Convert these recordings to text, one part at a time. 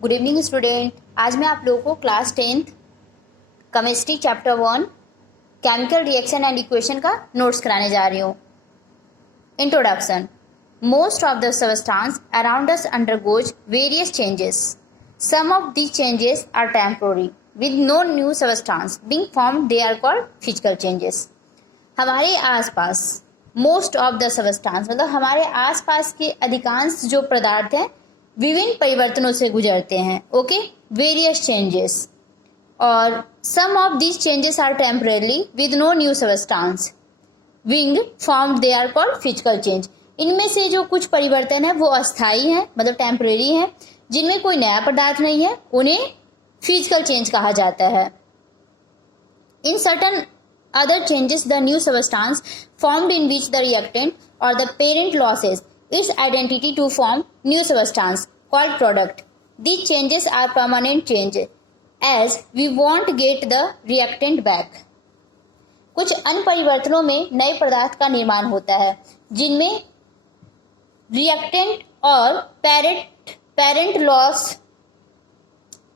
Good evening student. आज मैं आप लोगों को class 10th chemistry chapter 1 chemical reaction and equation का नोट्स कराने जा रही हूँ। Introduction. Most of the substance around us undergoes various changes. Some of these changes are temporary with no new substance being formed, they are called physical changes. हमारे आसपास most of the substance मतलब हमारे आसपास के अधिकांश जो पदार्थ हैं विभिन्न परिवर्तनों से गुजरते हैं। ओके, वेरियस चेंजेस और some of these changes are temporary with no new substance being formed, they are called physical change. इनमें से जो कुछ परिवर्तन है वो अस्थायी हैं मतलब टेम्परेरी हैं, जिनमें कोई नया पदार्थ नहीं है, उन्हें फिजिकल चेंज कहा जाता है। In certain other changes, the new substance formed in which the reactant or the parent loses its identity to form new substance called product. These changes are permanent change as we won't get the reactant back. कुछ अन्य परिवर्तनों में नए पदार्थ का निर्माण होता है जिनमें रिएक्टेंट और पेरेंट लॉस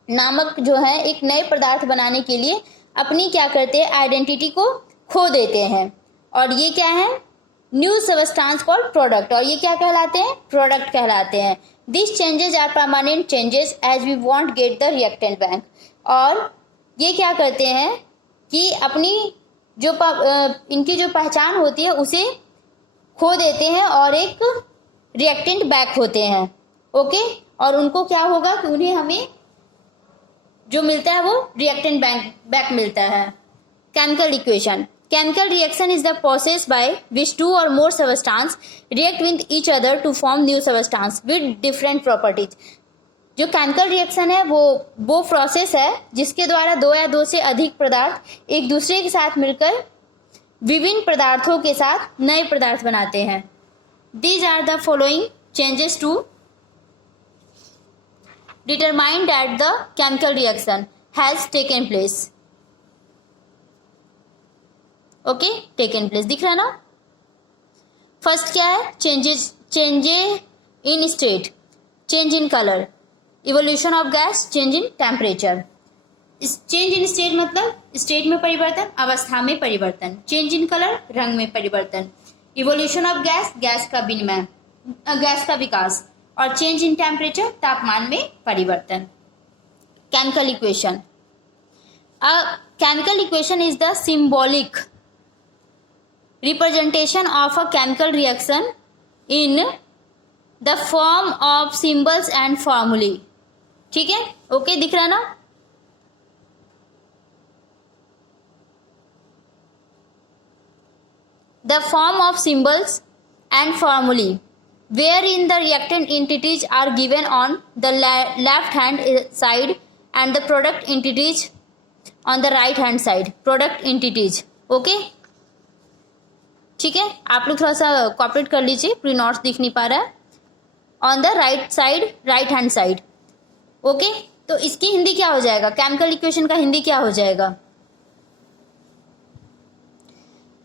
नामक जो है एक नए पदार्थ बनाने के लिए अपनी क्या करते हैं, आइडेंटिटी को खो देते हैं। और ये क्या है, न्यू सबस्टेंस कॉल्ड प्रोडक्ट, और ये क्या कहलाते हैं, प्रोडक्ट कहलाते हैं। This changes are permanent changes as we want get the reactant back. और ये क्या करते हैं कि अपनी जो इनकी जो पहचान होती है उसे खो देते हैं और एक रिएक्टेंट बैक होते हैं। ओके, और उनको क्या होगा कि उन्हें हमें जो मिलता है वो रिएक्टेंट बैक मिलता है। Chemical equation. Chemical reaction is the process by which two और more substance react with each other to form new substance with different properties. जो केमिकल रिएक्शन है वो प्रोसेस है जिसके द्वारा दो या दो से अधिक पदार्थ एक दूसरे के साथ मिलकर विभिन्न पदार्थों के साथ नए पदार्थ बनाते हैं। These are the following changes to determine that the chemical reaction has taken place. Okay, taken place दिख रहा है ना। फर्स्ट क्या है, change in state, change in colour, evolution of gas, change in temperature. Change in state मतलब state में परिवर्तन, अवस्था में परिवर्तन। चेंज इन कलर, रंग में परिवर्तन। इवोल्यूशन ऑफ गैस, गैस का विनिमय, गैस का विकास। और चेंज इन टेम्परेचर, तापमान में परिवर्तन। Chemical equation. Chemical equation is the symbolic representation of a chemical reaction in the form of symbols and फॉर्मूले। ठीक है, ओके, दिख रहा ना। The form of symbols and फॉर्मूले wherein the reactant entities are given on the left hand side and the product entities on the right hand side, product entities. Okay, ठीक है, आप लोग थोड़ा सा कॉपरेट कर लीजिए, प्री नोट्स दिख नहीं पा रहा है। On the right side, right hand side. Okay, तो इसकी हिंदी क्या हो जाएगा, केमिकल इक्वेशन का हिंदी क्या हो जाएगा,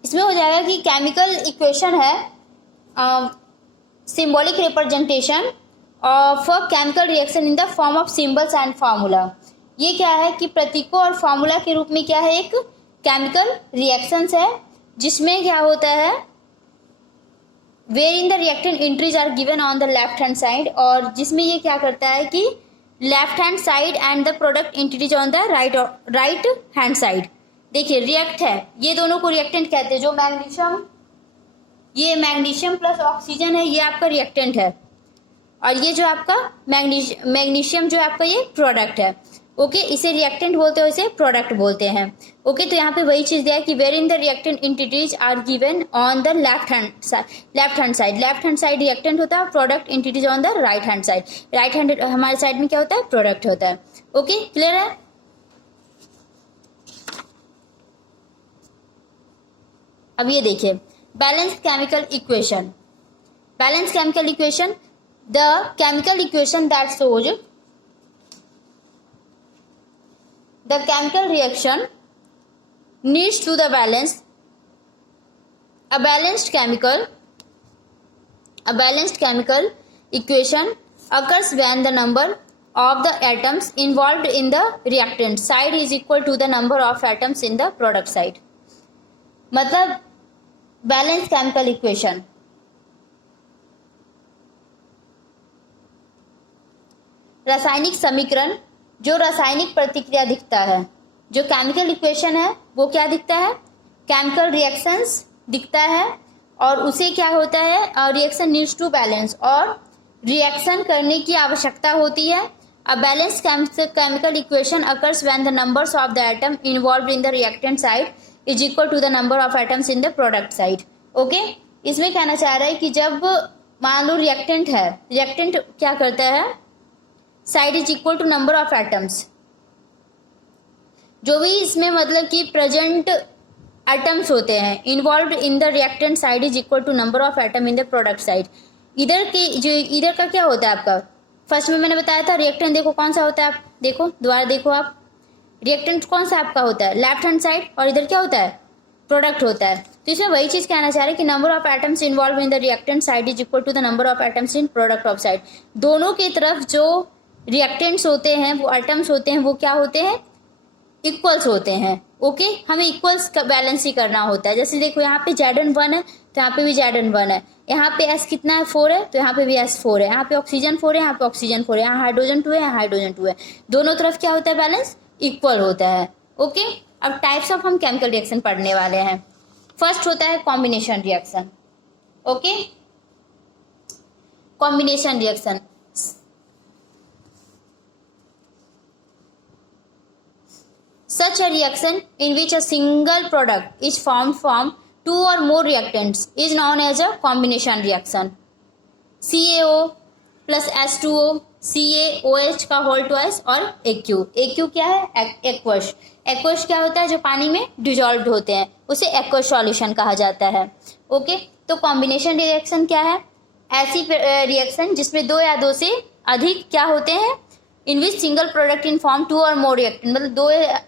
इसमें हो जाएगा कि केमिकल इक्वेशन है symbolic representation of a chemical reaction in the form of symbols and formula। ये क्या है कि प्रतीकों और फॉर्मूला के रूप में क्या है, एक केमिकल रिएक्शंस है जिसमें क्या होता है, wherein the reactant entries are given on the left hand side, और जिसमें ये क्या करता है कि left hand side and the product entities on the right hand side. देखिए रिएक्ट है, ये दोनों को रिएक्टेंट कहते हैं। जो मैग्नीशियम प्लस ऑक्सीजन है, ये आपका रिएक्टेंट है, और ये जो आपका मैग्नीशियम जो आपका ये प्रोडक्ट है। ओके, इसे रिएक्टेंट बोलते हैं, इसे प्रोडक्ट बोलते हैं। ओके, तो यहाँ पे वही चीज दिया है कि where in the reactant entities are given on the left hand side reactant होता है, product entities on the right hand side. Right hand हमारे साइड में क्या होता है, प्रोडक्ट होता है। ओके, क्लियर है। अब ये देखिए balanced chemical equation। balanced chemical equation, the chemical equation that shows the chemical reaction needs to the balance. A balanced chemical equation occurs when the number of the atoms involved in the reactant side is equal to the number of atoms in the product side. मतलब balance chemical equation, रासायनिक समीकरण, जो रासायनिक प्रतिक्रिया दिखता है, जो chemical equation है वो क्या दिखता है, केमिकल रिएक्शंस दिखता है, और उसे क्या होता है, रिएक्शन नीड्स टू बैलेंस, और रिएक्शन करने की आवश्यकता होती है. A balance chemical equation occurs when the numbers of the atom involved in the reactant side is equal to the number of atoms in the product side. Okay, इसमें कहना चाह रहा है कि जब मान लो रिएक्टेंट है, रिएक्टेंट क्या करता है, side is equal to number of atoms, जो भी इसमें मतलब कि प्रेजेंट एटम्स होते हैं involved in the reactant side is equal to number of atom in the product side. इधर का क्या होता है आपका, फर्स्ट में मैंने बताया था रिएक्टेंट देखो कौन सा होता है, आप देखो दोबारा देखो, आप रिएक्टेंट कौन सा आपका होता है, लेफ्ट हैंड साइड, और इधर क्या होता है, प्रोडक्ट होता है. तो इसमें वही चीज कहना चाह रहे हैं कि number of atoms involve in the reactant side is equal to the number of atoms in product of side. दोनों की तरफ जो रिएक्टेंट्स होते हैं, वो एटम्स होते हैं, वो क्या होते हैं, इक्वल्स होते हैं. ओके, हमें इक्वल्स का बैलेंस ही करना होता है. जैसे देखो यहाँ पे Z1 है तो यहाँ पे भी Z1 है, यहाँ पे S कितना है 4 है तो यहाँ पे भी S4 है, यहाँ पे ऑक्सीजन 4 है, यहाँ पे ऑक्सीजन 4 है, यहाँ हाइड्रोजन 2 है, यहाँ हाइड्रोजन 2 है. दोनों तरफ क्या होता है, बैलेंस इक्वल होता है. ओके, अब टाइप्स ऑफ हम केमिकल रिएक्शन पढ़ने वाले हैं. फर्स्ट होता है combination reaction. Okay, combination reaction, such a reaction in which a single product is formed from two or more reactants is known as a combination reaction. CaO plus H2O, CaOH का whole twice, और AQ क्या है, aqueous. Aqueous क्या होता है, जो पानी में डिजॉल्व होते हैं, उसे एक्वस सॉल्यूशन कहा जाता है. ओके, तो कॉम्बिनेशन रिएक्शन क्या है, ऐसी रिएक्शन जिसमें दो या दो से अधिक क्या होते हैं, in which single product in form two और मोर रिएक्टेंट, मतलब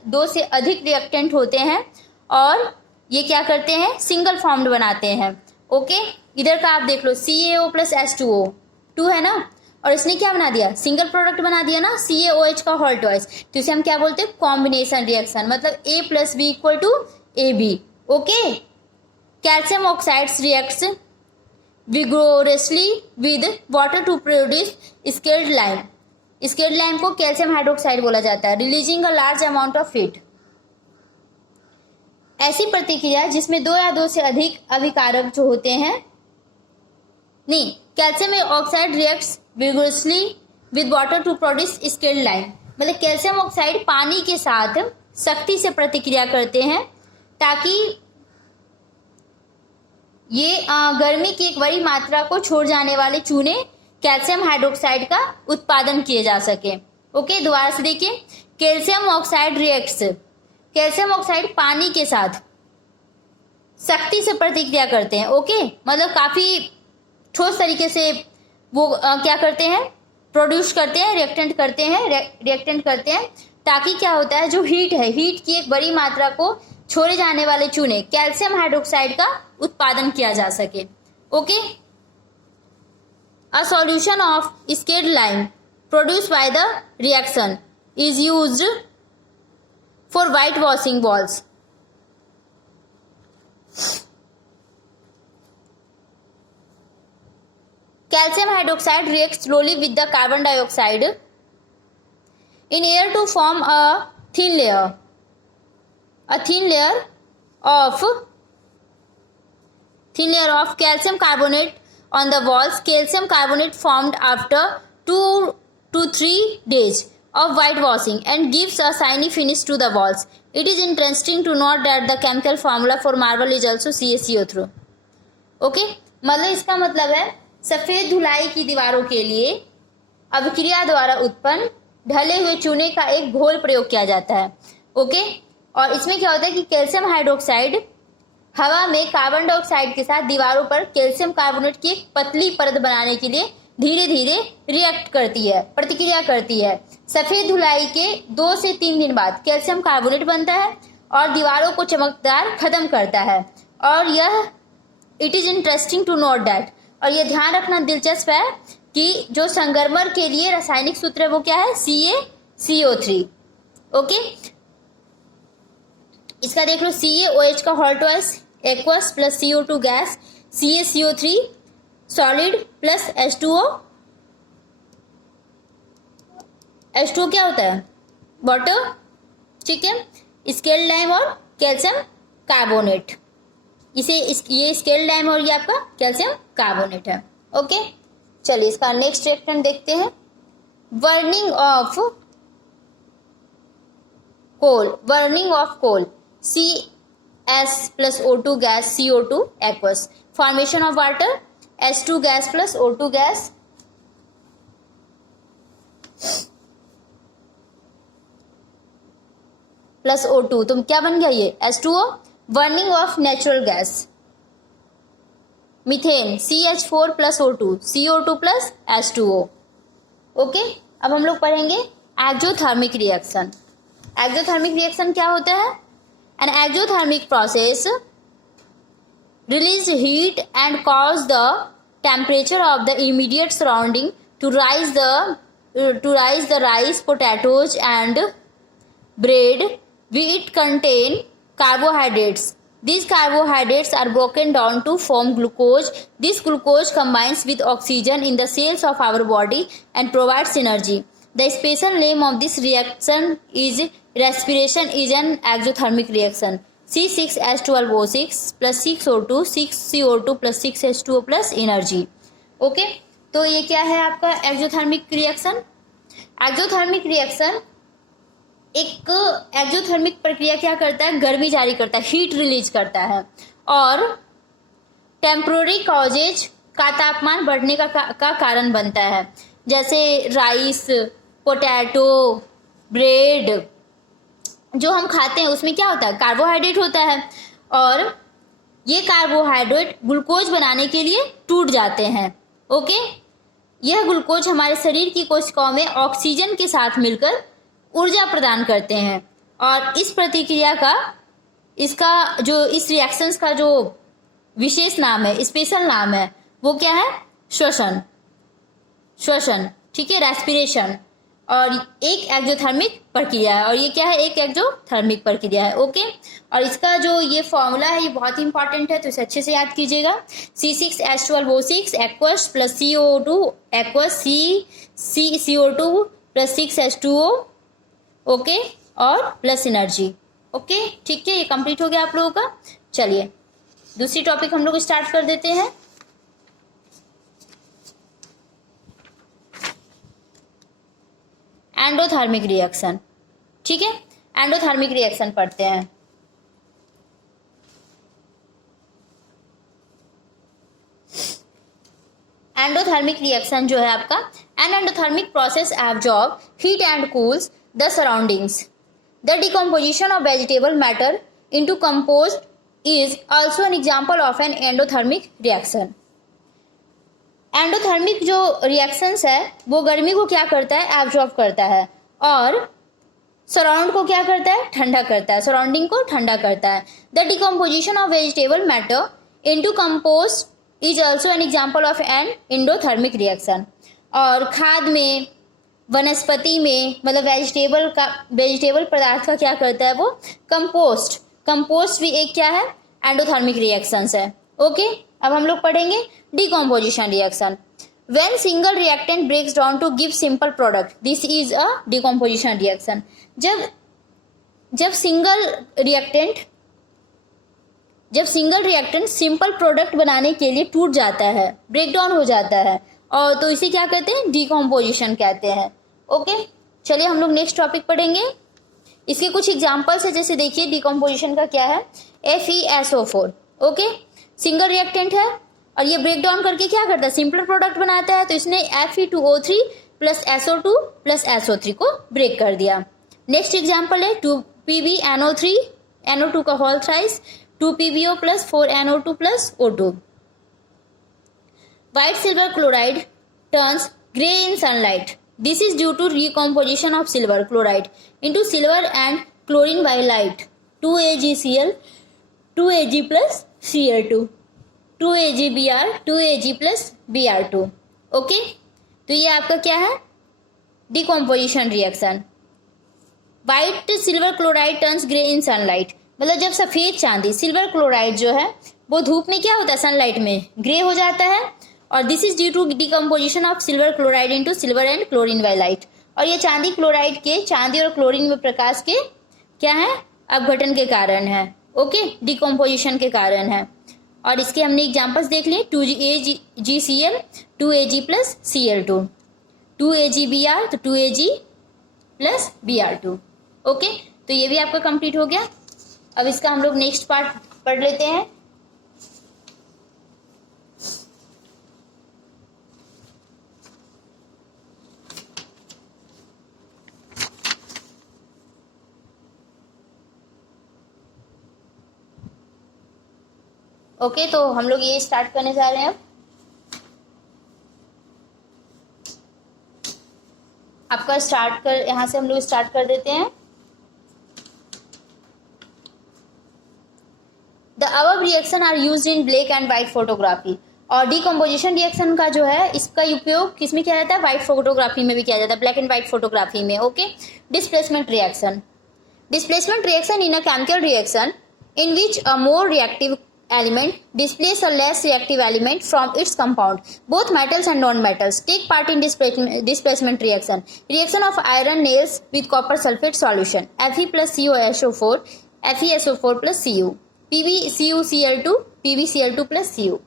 दो से अधिक रिएक्टेंट होते हैं और ये क्या करते हैं, सिंगल फॉर्म्ड बनाते हैं. ओके, इधर का आप देख लो CaO प्लस H2O, 2 है ना, और इसने क्या बना दिया, सिंगल प्रोडक्ट बना दिया ना, CaOH का होल ट्वाइस. तो इसे हम क्या बोलते हैं, कॉम्बिनेशन रिएक्शन, मतलब A plus B equal to AB. Okay, calcium oxides reacts vigorously with water to produce scaled lime. Scaled lime को कैल्शियम हाइड्रोक्साइड बोला जाता है, releasing a large amount of heat. ऐसी प्रतिक्रिया जिसमें दो या दो से अधिक अभिकारक जो होते हैं, नहीं, calcium oxide reacts vigorously with water to produce scaled lime, मतलब कैल्शियम ऑक्साइड पानी के साथ सख्ती से प्रतिक्रिया करते हैं ताकि ये गर्मी की एक बड़ी मात्रा को छोड़ जाने वाले चूने कैल्शियम हाइड्रोक्साइड का उत्पादन किए जा सके. ओके, दोबारा से देखिए, calcium oxide reacts, calcium oxide पानी के साथ सख्ती से प्रतिक्रिया करते हैं. ओके, मतलब काफी ठोस तरीके से वो क्या करते हैं, प्रोड्यूस करते हैं, रिएक्टेंट करते हैं ताकि क्या होता है, जो हीट है, हीट की एक बड़ी मात्रा को छोड़े जाने वाले चूने कैल्शियम हाइड्रोक्साइड का उत्पादन किया जा सके. Okay, a solution of scaled lime produced by the reaction is used for whitewashing walls. Calcium hydroxide reacts slowly with the carbon dioxide in air to form a thin layer of calcium carbonate on the walls. Calcium carbonate formed after 2 to 3 days of whitewashing and gives a shiny finish to the walls. It is interesting to note that the chemical formula for marble is also CaCO3. Okay, मतलब इसका मतलब है सफेद धुलाई की दीवारों के लिए अभिक्रिया द्वारा उत्पन्न ढले हुए चूने का एक घोल प्रयोग किया जाता है. ओके, और इसमें क्या होता है कि कैल्शियम हाइड्रोक्साइड हवा में कार्बन डाइऑक्साइड के साथ दीवारों पर कैल्शियम कार्बोनेट की एक पतली परत बनाने के लिए धीरे धीरे रिएक्ट करती है, प्रतिक्रिया करती है. सफेद धुलाई के 2 से 3 दिन बाद कैल्शियम कार्बोनेट बनता है और दीवारों को चमकदार खत्म करता है. और यह it is interesting to note that, और यह ध्यान रखना दिलचस्प है कि जो संगमरमर के लिए रासायनिक सूत्र है वो क्या है, CaCO3। ओके, इसका देख लो, CaOH का hot vice aqueous plus CO2 gas, CaCO3 solid plus H2O। H2O क्या होता है, वाटर, ठीक है। स्केल लाइम और कैल्शियम कार्बोनेट, ये स्केल लाइम और ये आपका कैल्शियम कार्बोनेट है। ओके, चलिए इसका नेक्स्ट रिएक्टेंट देखते हैं। Burning of coal CS plus O2 gas, CO2 aqueous, formation of water H2 gas plus O2 gas, plus O2, तो क्या बन गया ये H2O। Burning of natural gas methane CH4 plus O2, CO2 plus H2O। Okay, अब हम लोग पढ़ेंगे exothermic reaction. Exothermic reaction क्या होता है, an exothermic process release heat and cause the temperature of the immediate surrounding to rise the rice, potatoes and bread. Wheat contain carbohydrates. These carbohydrates are broken down to form glucose. This glucose combines with oxygen in the cells of our body and provides energy. The special name of this reaction is respiration is an exothermic reaction. C6H12O6 plus 6O2, 6CO2 plus 6H2O plus energy. Okay, तो ये क्या है आपका exothermic reaction. Exothermic reaction एक exothermic प्रक्रिया क्या करता है, गर्मी जारी करता है, हीट रिलीज करता है और टेम्पोररी कॉजेज का तापमान बढ़ने का कारण बनता है। जैसे राइस, पोटैटो, ब्रेड जो हम खाते हैं उसमें क्या होता है, कार्बोहाइड्रेट होता है और ये कार्बोहाइड्रेट ग्लूकोज बनाने के लिए टूट जाते हैं। ओके, यह ग्लूकोज हमारे शरीर की कोशिकाओं में ऑक्सीजन के साथ मिलकर ऊर्जा प्रदान करते हैं और इस प्रतिक्रिया का इस रिएक्शंस का जो विशेष नाम है, स्पेशल नाम है, वो क्या है, श्वसन, ठीक है, रेस्पिरेशन। और एक एक्सोथर्मिक प्रक्रिया है और ये क्या है, एक एक्सोथर्मिक प्रक्रिया है। ओके, और इसका जो ये फॉर्मूला है ये बहुत ही इंपॉर्टेंट है, तो इसे अच्छे से याद कीजिएगा। C6H12O6 aqueous plus CO2 aqueous CO2 plus 6H2O, okay, और प्लस एनर्जी। ओके, ठीक है, ये कंप्लीट हो गया आप लोगों का। चलिए दूसरी टॉपिक हम लोग स्टार्ट कर देते हैं। एंडोथर्मिक रिएक्शन, ठीक है, एंडोथर्मिक रिएक्शन पढ़ते हैं। एंडोथर्मिक रिएक्शन जो है आपका, an endothermic process absorb heat and cools the surroundings. The decomposition of vegetable matter into compost is also an example of an endothermic reaction. Endothermic जो reactions है वो गर्मी को क्या करता है, एब्जॉर्ब करता है और सराउंड को क्या करता है, ठंडा करता है, सराउंडिंग को ठंडा करता है। The decomposition of vegetable matter into compost is also an example of an endothermic reaction. और खाद में, वनस्पति में, मतलब वेजिटेबल पदार्थ का क्या करता है वो, कंपोस्ट भी एक क्या है, एंडोथर्मिक रिएक्शंस है। ओके, अब हम लोग पढ़ेंगे decomposition reaction. When single reactant breaks down to give simple product, this is a decomposition reaction. जब सिंगल रिएक्टेंट सिंपल प्रोडक्ट बनाने के लिए टूट जाता है, ब्रेक डाउन हो जाता है, और तो इसे क्या कहते हैं, डिकम्पोजिशन कहते हैं। ओके, चलिए हम लोग नेक्स्ट टॉपिक पढ़ेंगे। इसके कुछ एग्जांपल्स है, जैसे देखिए डिकम्पोजिशन का क्या है, FeSO4। ओके, सिंगल रिएक्टेंट है और ये ब्रेक डाउन करके क्या करता है, सिंपल प्रोडक्ट बनाता है, तो इसने Fe2O3 plus SO2 plus SO3 को ब्रेक कर दिया। नेक्स्ट एग्जाम्पल है 2PbNO3, NO2 का whole thrice, 2PbO plus 4NO2 plus O2। White silver chloride turns grey in sunlight. This is due to recomposition of silver chloride into silver and chlorine by light. 2AgCl, 2Ag plus Cl2, 2AgBr, 2Ag plus Br2. Okay. तो ये आपका क्या है, decomposition reaction. White silver chloride turns grey इन sunlight, मतलब जब सफेद चांदी silver chloride जो है वो धूप में क्या होता है, सनलाइट में ग्रे हो जाता है, और this is due to decomposition of silver chloride into silver and chlorine by light. और ये चांदी क्लोराइड के, चांदी और क्लोरीन में प्रकाश के क्या है, अपघटन के कारण है। ओके, डिकम्पोजिशन के कारण है। और इसके हमने एग्जांपल्स देख लिए, 2AgCl 2Ag plus Cl2, 2AgBr तो 2Ag प्लस Br2। ओके, तो ये भी आपका कंप्लीट हो गया। अब इसका हम लोग नेक्स्ट पार्ट पढ़ लेते हैं। ओके, तो हम लोग ये स्टार्ट करने जा रहे हैं। आपका स्टार्ट कर, यहां से हम लोग स्टार्ट कर देते हैं। The above reaction are used in black and white photography. और डिकम्पोजिशन रिएक्शन का जो है, इसका उपयोग किसमें किया जाता है, व्हाइट फोटोग्राफी में भी किया जाता है, ब्लैक एंड व्हाइट फोटोग्राफी में। Okay, displacement reaction. Displacement reaction in a chemical reaction in which a more reactive element displaces a less reactive element from its compound. Both metals and non-metals take part in displacement reaction. Reaction of iron nails with copper sulfate solution, Fe plus CuSO4, FeSO4 plus Cu, PbCuCl2, PbCl2 plus Cu.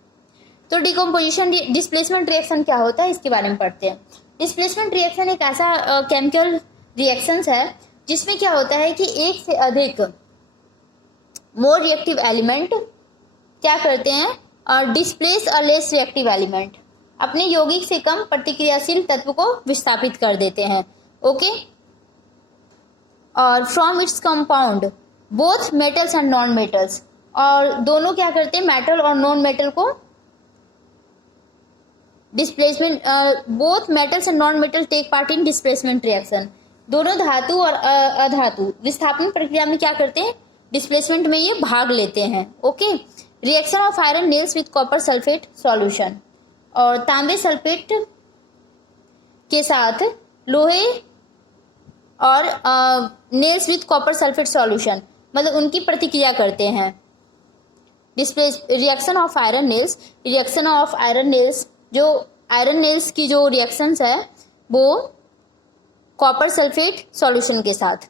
तो decomposition displacement reaction क्या होता है, इसके बारे में पढ़ते हैं। Displacement reaction एक ऐसा केमिकल रिएक्शंस है जिसमें क्या होता है कि एक से अधिक मोर रिएक्टिव एलिमेंट क्या करते हैं, और displace a less reactive element, अपने यौगिक से कम प्रतिक्रियाशील तत्व को विस्थापित कर देते हैं। ओके, और from its compound both metals and non metals, और दोनों क्या करते हैं, मेटल और नॉन मेटल को displacement, both metals and non metal take part in displacement reaction. दोनों धातु और अधातु विस्थापन प्रक्रिया में क्या करते हैं, डिस्प्लेसमेंट में ये भाग लेते हैं। Okay, reaction of iron nails with copper sulphate solution, और तांबे सल्फेट के साथ लोहे और nails with copper sulphate solution, मतलब उनकी प्रतिक्रिया करते हैं। Reaction of iron nails, reaction of iron nails, जो आयरन नेल्स की जो रिएक्शंस है वो कॉपर सल्फेट सॉल्यूशन के साथ।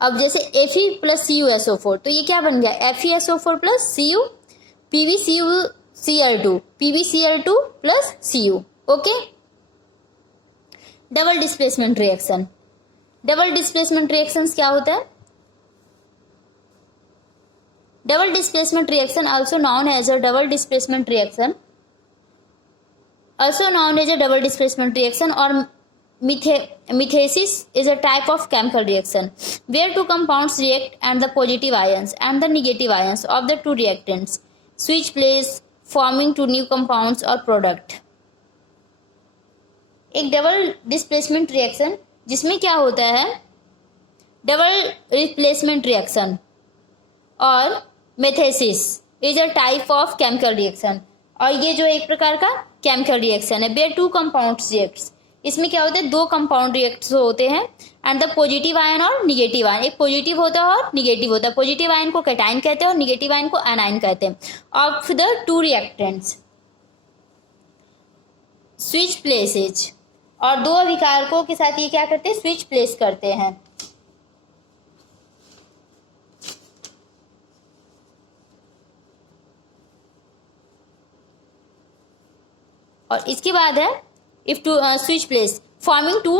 अब जैसे Fe प्लस CuSO4, तो ये क्या बन गया, FeSO4 plus Cu, PbCuCl2, PbCl2 plus Cu। Okay, double displacement reaction. Double displacement reactions क्या होता है, double displacement reaction also known as a double displacement reaction, also known as a double displacement reaction, or metathesis is a type of chemical reaction where two compounds react and the positive ions and the negative ions of the two reactants switch place, forming two new compounds or product. एक double displacement reaction जिसमें क्या होता है, double replacement reaction और metathesis is a type of chemical reaction, और ये जो एक प्रकार का केमिकल रिएक्शन है, वेयर टू कंपाउंड्स रिएक्ट्स, इसमें क्या होता है, दो कंपाउंड रिएक्ट्स होते हैं, एंड द पॉजिटिव आयन और निगेटिव आयन, एक पॉजिटिव होता है और निगेटिव होता है। पॉजिटिव आयन को कैटाइन कहते हैं और निगेटिव आयन को एनाइन कहते हैं। Of the two reactants switch places, और दो अभिकारकों के साथ ये क्या करते हैं, स्विच प्लेस करते हैं। और इसके बाद है if two switch place forming two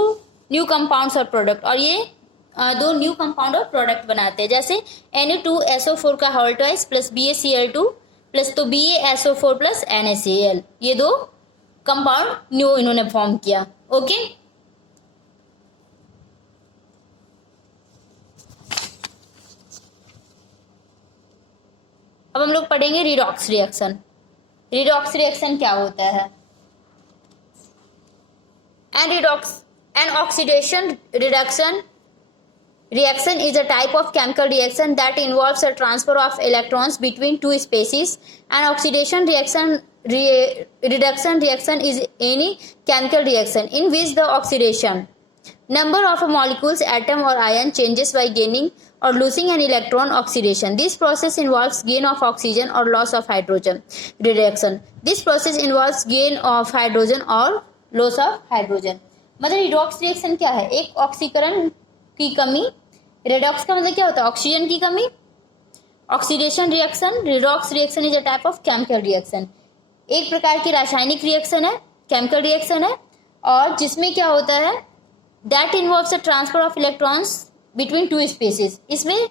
new compounds और प्रोडक्ट, और ये दो न्यू कंपाउंड और प्रोडक्ट बनाते हैं। जैसे Na2SO4 का whole twice plus BaCl2 plus तो BaSO4 प्लस NaCl, ये दो कंपाउंड न्यू इन्होंने फॉर्म किया। ओके, अब हम लोग पढ़ेंगे रिडॉक्स रिएक्शन। रिडॉक्स रिएक्शन क्या होता है, an oxidation reduction reaction is a type of chemical reaction that involves a transfer of electrons between two species. An oxidation reaction reduction reaction is any chemical reaction in which the oxidation number of a molecules, atom or ion changes by gaining or losing an electron. Oxidation. This process involves gain of oxygen or loss of hydrogen. Reduction. This process involves gain of hydrogen or loss of hydrogen. मतलब redox reaction क्या है? एक ऑक्सीकरण की कमी. Redox का मतलब क्या होता है? ऑक्सीजन की कमी. Oxidation reaction. Redox reaction is a type of chemical reaction. एक प्रकार की रासायनिक रिएक्शन है, केमिकल रिएक्शन है, और जिसमें क्या होता है, that involves the transfer of electrons between two species. इसमें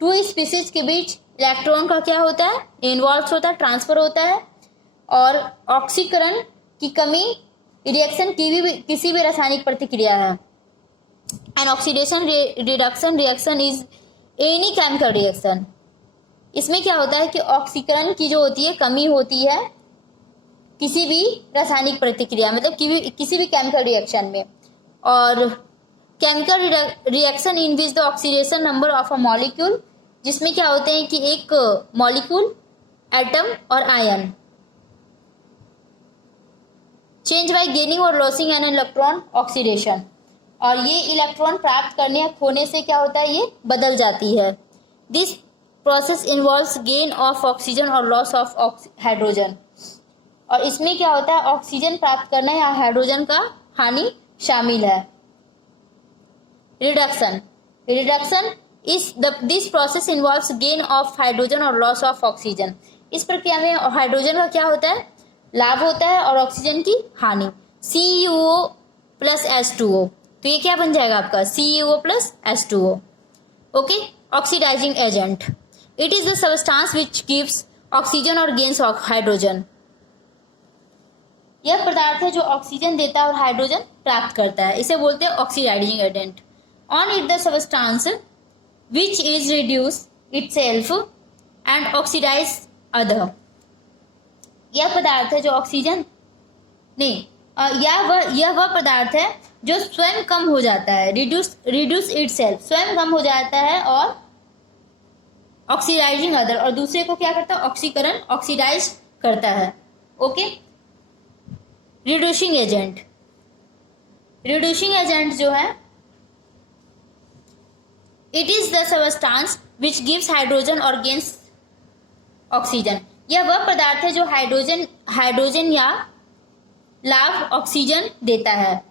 टू स्पीसीज के बीच इलेक्ट्रॉन का क्या होता है? इन्वॉल्व होता है, ट्रांसफर होता है. और ऑक्सीकरण की कमी रिएक्शन किसी भी रासायनिक प्रतिक्रिया है. And oxidation reduction reaction is any chemical reaction. इसमें क्या होता है कि ऑक्सीकरण की जो होती है कमी होती है किसी भी रासायनिक प्रतिक्रिया, मतलब किसी भी केमिकल रिएक्शन में. और chemical reaction in which the oxidation number of a molecule, जिसमें क्या होते हैं कि एक मॉलिक्यूल, एटम और आयन चेंज बाय गेनिंग और लॉसिंग एन इलेक्ट्रॉन. ऑक्सीडेशन. और ये इलेक्ट्रॉन प्राप्त करने या खोने से क्या होता है, ये बदल जाती है. This process involves gain of oxygen और लॉस ऑफ हाइड्रोजन. और इसमें क्या होता है, ऑक्सीजन प्राप्त करना या हाइड्रोजन का हानि शामिल है. Reduction. Reduction is this process involves gain of hydrogen और लॉस ऑफ ऑक्सीजन. इस प्रक्रिया में हाइड्रोजन का क्या होता है, लाभ होता है, और ऑक्सीजन की हानि. CuO plus H2O. तो ये क्या बन जाएगा आपका, CuO plus H2O. Okay. Oxidising agent. It is the substance which gives oxygen और गेन्स हाइड्रोजन. यह पदार्थ है जो ऑक्सीजन देता है और हाइड्रोजन प्राप्त करता है. इसे बोलते हैं oxidising agent. On it the substance which is reduce itself and oxidise other. यह पदार्थ है जो ऑक्सीजन नहीं, यह वह पदार्थ है जो स्वयं कम हो जाता है. रिड्यूस इटसेल्फ, स्वयं कम हो जाता है, और ऑक्सीडाइजिंग अदर, और दूसरे को क्या करता है, ऑक्सीकरण, ऑक्सीडाइज करता है. Okay. Reducing agent. Reducing agent जो है, it is the substance which gives hydrogen और गेन्स ऑक्सीजन. यह वह पदार्थ है जो हाइड्रोजन या लाभ ऑक्सीजन देता है.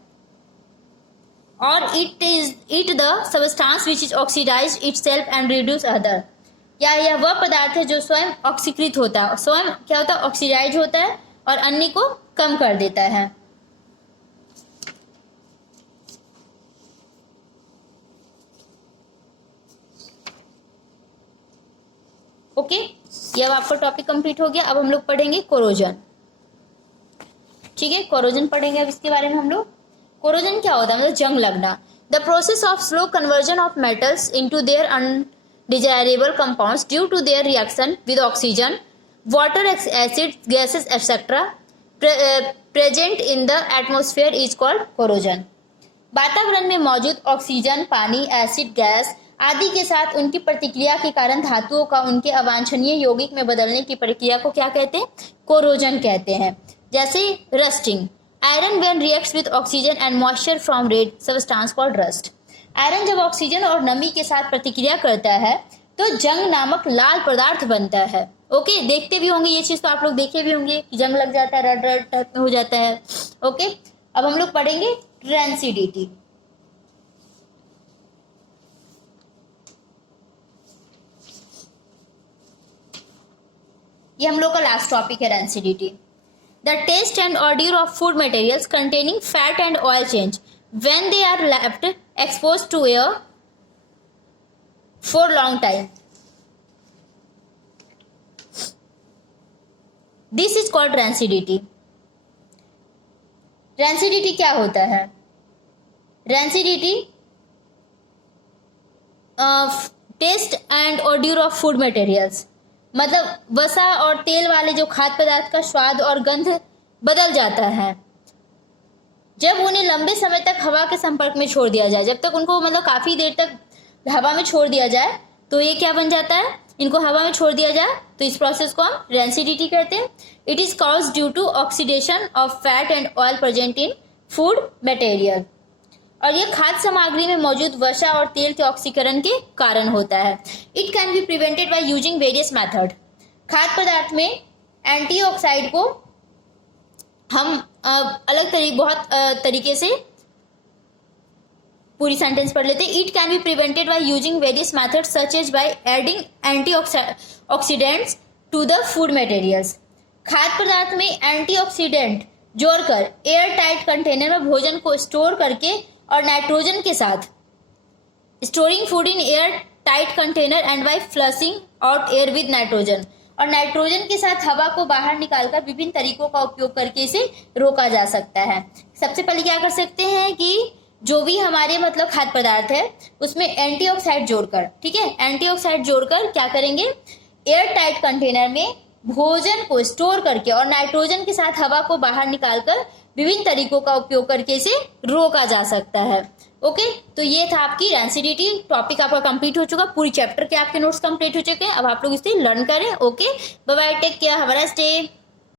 और it the substance which is oxidise itself and reduce other. या यह वह पदार्थ है जो स्वयं ऑक्सीकृत होता है, स्वयं क्या होता है, ऑक्सीडाइज होता है, और अन्य को कम कर देता है. ओके. ये अब आपका टॉपिक कंप्लीट हो गया. अब हम लोग पढ़ेंगे कोरोजन. ठीक है, कोरोजन पढ़ेंगे अब इसके बारे में हम लोग. कोरोजन क्या होता है, मतलब जंग लगना. The process of slow conversion of metals into their undesirable compounds due to their reaction with oxygen, water, acid, gases etcetera present in the atmosphere is called corrosion. वातावरण में मौजूद ऑक्सीजन, पानी, एसिड, गैस आदि के साथ उनकी प्रतिक्रिया के कारण धातुओं का उनके अवांछनीय यौगिक में बदलने की प्रक्रिया को क्या कहते हैं, कोरोजन कहते हैं. जैसे rusting. Iron when reacts with oxygen and moisture from red substance called rust. Iron जब ऑक्सीजन और नमी के साथ प्रतिक्रिया करता है तो जंग नामक लाल पदार्थ बनता है. ओके. देखते भी होंगे ये चीज, तो आप लोग देखे भी होंगे कि जंग लग जाता है, रेड रेड टाइप में हो जाता है. ओके. अब हम लोग पढ़ेंगे ट्रांसिडिटी. ये हम लोग का लास्ट टॉपिक है, rancidity. The taste and order of food materials containing fat and oil change when they are left expose to air for long time. This is called rancidity. Rancidity क्या होता है? Rancidity taste and order of food materials, मतलब वसा और तेल वाले जो खाद्य पदार्थ का स्वाद और गंध बदल जाता है जब उन्हें लंबे समय तक हवा के संपर्क में छोड़ दिया जाए. जब तक उनको मतलब काफी देर तक हवा में छोड़ दिया जाए तो ये क्या बन जाता है, इनको हवा में छोड़ दिया जाए तो इस प्रोसेस को हम रेंसिडिटी कहते हैं। It is cause due to oxidation of fat and oil present in food material, और ये खाद्य सामग्री में मौजूद वसा और तेल के ऑक्सीकरण के कारण होता है। It can be prevented by using various method. खाद्य पदार्थ में एंटीऑक्साइड को हम बहुत तरीके से, पूरी सेंटेंस पढ़ लेते हैं। It can be prevented by using various methods such as by adding antioxidants to the food materials. खाद्य पदार्थ में एंटीऑक्सीडेंट जोड़कर एयर टाइट कंटेनर में भोजन को स्टोर करके और नाइट्रोजन के साथ storing food in air tight container and by flushing out air with nitrogen, और नाइट्रोजन के साथ हवा को बाहर निकालकर विभिन्न तरीकों का उपयोग करके इसे रोका जा सकता है। सबसे पहले क्या कर सकते हैं कि जो भी हमारे मतलब खाद्य पदार्थ है उसमें एंटीऑक्साइड जोड़कर, ठीक है, एंटीऑक्साइड जोड़कर क्या करेंगे, एयर टाइट कंटेनर में भोजन को स्टोर करके और नाइट्रोजन के साथ हवा को बाहर निकालकर विभिन्न तरीकों का उपयोग करके इसे रोका जा सकता है। ओके, तो ये था आपकी रेंसिडिटी। टॉपिक आपका कंप्लीट हो चुका, पूरी चैप्टर के आपके नोट्स कंप्लीट हो चुके हैं। अब आप लोग इसे लर्न करें। Okay, bye bye, take care, have a nice day.